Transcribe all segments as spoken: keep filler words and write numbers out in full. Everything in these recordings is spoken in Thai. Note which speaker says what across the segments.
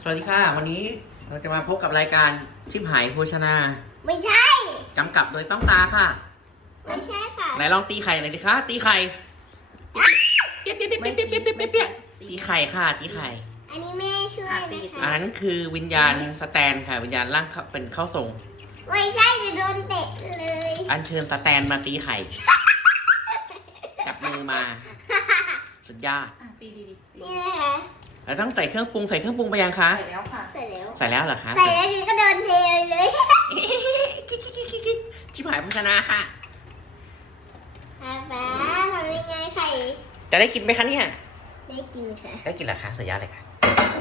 Speaker 1: สวัสดีค่ะวันนี้เราจะมาพบกับรายการชิบหายโภชนา
Speaker 2: ไม่ใช่
Speaker 1: กำกับโดยต้องตาค่ะ
Speaker 2: ไม่ใช่ค่ะ
Speaker 1: ไหนลองตีไข่หน่อยดิคะตีไข่เปี้ยเปี้ยเปี้ยเปี้ยเปี้ยเปี้ยเปี้ยเปี้ยตีไข่ค่ะตีไข่
Speaker 2: อันนี้แม่ช่วยนะคะ
Speaker 1: อันนั้นคือวิญญาณสแตนค่ะวิญญาณร่างเป็นเข้าทรง
Speaker 2: ไม่ใช่จะโดนเตะเลย
Speaker 1: อันเชิญสแตนมาตีไข่จับมือมาสุดยอด
Speaker 2: นี่นะคะ
Speaker 1: แล้วต้องใส่เครื่องปรุงใส่เครื่องปรุงไปยังคะ
Speaker 3: ใส่แล้วค่ะ
Speaker 2: ใส่แล้ว
Speaker 1: ใส่แล้วเหรอคะ
Speaker 2: ใส่แล้วก็โดนเทเลย
Speaker 1: ชิบหายโภชนาค่ะ
Speaker 2: ป้าป้าทำยังไงไข่
Speaker 1: จะได้กินไหมคะเนี่ย
Speaker 2: ได้กินค่ะ
Speaker 1: ได้กินเหรอคะสัญญาเลยค่ะ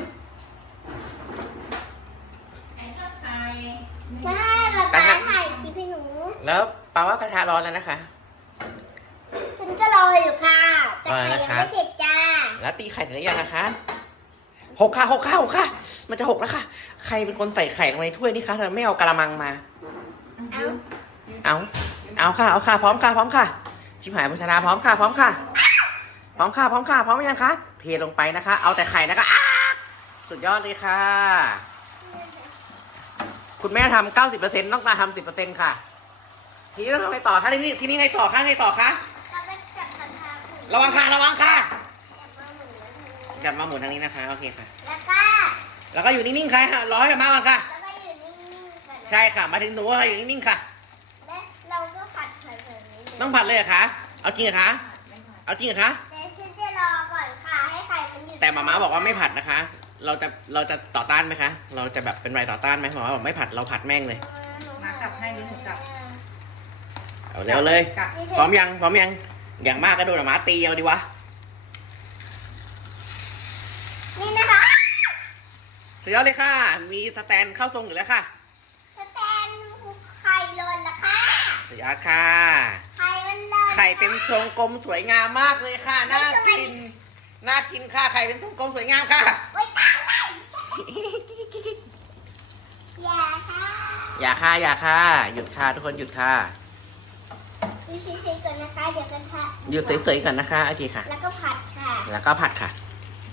Speaker 2: ใช่ป้าป้าถ่ายคลิปให้หนู
Speaker 1: แล้วแปลว่ากระทะร้อนแล้วนะคะ
Speaker 2: ฉันก็รออยู่ค่ะแต่ไข่ยังไม่เสร็จจ้า
Speaker 1: แล้วตีไข่เสร็จหรือยังนะคะหกค่ะหกค่ะหกค่ะมันจะหกแล้วค่ะใครเป็นคนใส่ไข่ลงในถ้วยนี่คะเธอไม่เอากระมังมา
Speaker 2: เอา
Speaker 1: เอาเอาค่ะเอาค่ะพร้อมค่ะพร้อมค่ะชิบหายโภชนาพร้อมค่ะพร้อมค่ะพร้อมค่ะพร้อมค่ะพร้อมยังคะเทลงไปนะคะเอาแต่ไข่นะคะสุดยอดเลยค่ะคุณแม่ทำเก้าสิบเปอร์เซ็นต์น้องตาทำสิบเปอร์เซ็นต์ค่ะทีนี้ต้องทำไงต่อคะทีนี้ทีนี้ไงต่อคะไงต่อคะระวังค่ะระวังค่ะกลับมาหมุนทางนี้นะคะโอเคค่ะ
Speaker 2: แล้วก็
Speaker 1: แล้วก็อยู่นิ่งๆค่ะรอให้กลับมาก่อนค่ะ
Speaker 2: แล้วก็อยู่นิ่งๆก่อน
Speaker 1: ใช่ค่ะมาถึงหนูค่ะอยู่นิ่งๆค่ะ
Speaker 2: และเราก็ผัดผัดแบบนี้เลย
Speaker 1: ต้องผัดเลยเหรอคะเอาจริงเหรอคะเอาจริงเหรอคะ
Speaker 2: แต่ฉันจะรอก่อนค่ะให้ไข่มันอยู่
Speaker 1: แต่หม่าม้าบอกว่าไม่ผัดนะคะ เราจะเราจะต่อต้านไหมคะเราจะแบบเป็นไรต่อต้านไหมหม่าม้าบอกไม่ผัดเราผัดแม่งเลย
Speaker 3: มาจับให้หรือหนูจับ
Speaker 1: เอาเร็วเลยพร้อมยังพร้อมยังอย่างมากก็โดนหม่าม้าตีเอาดีวะ
Speaker 2: นี่นะคะ
Speaker 1: สุดยอดเลยค่ะมีสแตนเข้าทรงอยู่แล้วค่ะ
Speaker 2: สแตนไข่หล่นละค่ะ
Speaker 1: สุดยอดค่ะ
Speaker 2: ไข่มันหล่น
Speaker 1: ไข่เป็นทรงกลมสวยงามมากเลยค่ะน่ากินน่ากินค่ะไข่เป็นทรงกลมสวยงามค่ะ
Speaker 2: ไว้ตามเลยอย่าค่ะ
Speaker 1: อย่าค่ะอย่าค่ะหยุดค่ะทุกคนหยุดค่ะ
Speaker 2: ดูเฉยๆก่อนนะคะเดี๋ยวกระทะ
Speaker 1: หยุดเฉยๆก่อนนะคะโอเคค่ะ
Speaker 2: แล้วก็ผัดค่ะ
Speaker 1: แล้วก็ผัดค่ะ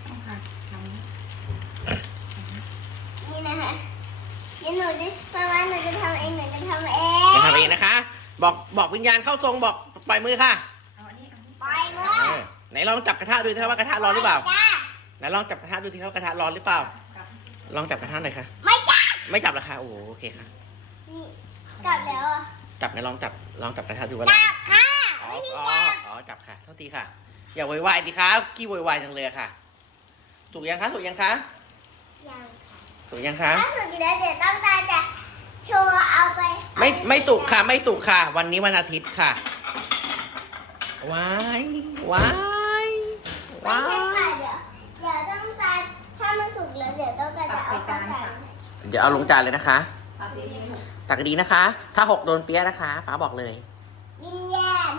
Speaker 2: นี่นะคะเดี๋ยวหนูจะประมาณหนูจะทำเองหนูจะทำเอง
Speaker 1: จะทำเองนะคะบอกบอกวิญญาณเข้าทรงบอกปล่อยมือค่ะ
Speaker 2: ปล่อยมือ
Speaker 1: ไหนลองจับกระทะดูสิว่ากระทะร้อนหรือเปล่าไหนลองจับกระทะดูสิว่ากระทะร้อนหรือเปล่าลองจับกระทะหน่อยค่ะ
Speaker 2: ไม่จับ
Speaker 1: ไม่จับหรอคะโอ้โอเคค่ะ
Speaker 2: นี่จับแล้วอ่ะ
Speaker 1: จับไหนลองจับลองจับกระทะดูว่า
Speaker 2: จับค่ะ
Speaker 1: อ๋ออ๋ออ๋อจับค่ะเท่าทีค่ะอย่าโวยวายดิคะกี้โวยวายจังเลยค่ะถูกยังคะถูกยังคะ
Speaker 2: ยังค่ะ
Speaker 1: ถูกยังคะ
Speaker 2: ถ้าสุกแล้วเดี๋ยวต้องตาจะโชว์เอาไป
Speaker 1: ไม่ไม่สุกค่ะไม่สุกค่ะวันนี้วันอาทิตย์ค่ะว้ายว้ายว้า
Speaker 2: ยเดี๋ยวเดี๋ยวต้องตาถ้ามันสุกแล้วเดี๋ยวต้องตาจะเอาเข้าจาน
Speaker 1: เดี๋ยวเอาลงจานเลยนะคะตักดีนะคะ ถ้าหกโดนเปี้ยนะคะป้าบอกเลย
Speaker 2: วิญญาณ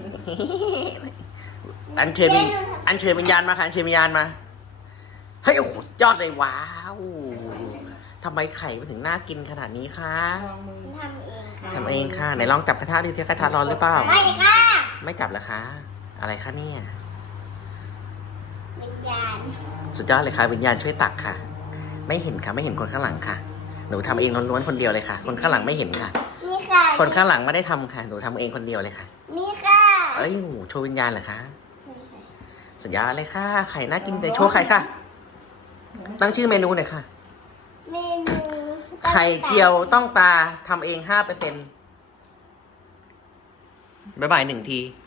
Speaker 1: อันเชิญอันเชิญวิญญาณมาค่ะอันเชิญวิญญาณมาเฮ้ยโอ้โหยอดเลยว้าวทำไมไข่มันถึงน่ากินขนาดนี้คะ
Speaker 2: ทำเอง
Speaker 1: ทำเองค่ะไหนลองจับกระทะดูสิกระทะร้อนหรือเปล่า
Speaker 2: ไม่ค่ะ
Speaker 1: ไม่จับเหรอคะอะไรคะเนี่ย
Speaker 2: วิญญาณ
Speaker 1: สุดยอดเลยค่ะวิญญาณช่วยตักค่ะไม่เห็นค่ะไม่เห็นคนข้างหลังค่ะหนูทำเองล้วนๆคนเดียวเลยค่ะคนข้างหลังไม่เห็นค่ะ
Speaker 2: นี่ค่ะ
Speaker 1: คนข้างหลังไม่ได้ทำค่ะหนูทำเองคนเดียวเลยค่ะ
Speaker 2: นี่ค่ะ
Speaker 1: เอ้ยหมูโชว์วิญญาณเหรอคะสุดยอดเลยค่ะไข่น่ากินแต่โชว์ไข่ค่ะตั้งชื่อเมนูหน่อยค่ะ
Speaker 2: เมนู
Speaker 1: ไข่เจียวต้องตาทำเองห้าเปอร์เซ็นต์บ๊ายบายหนึ่งที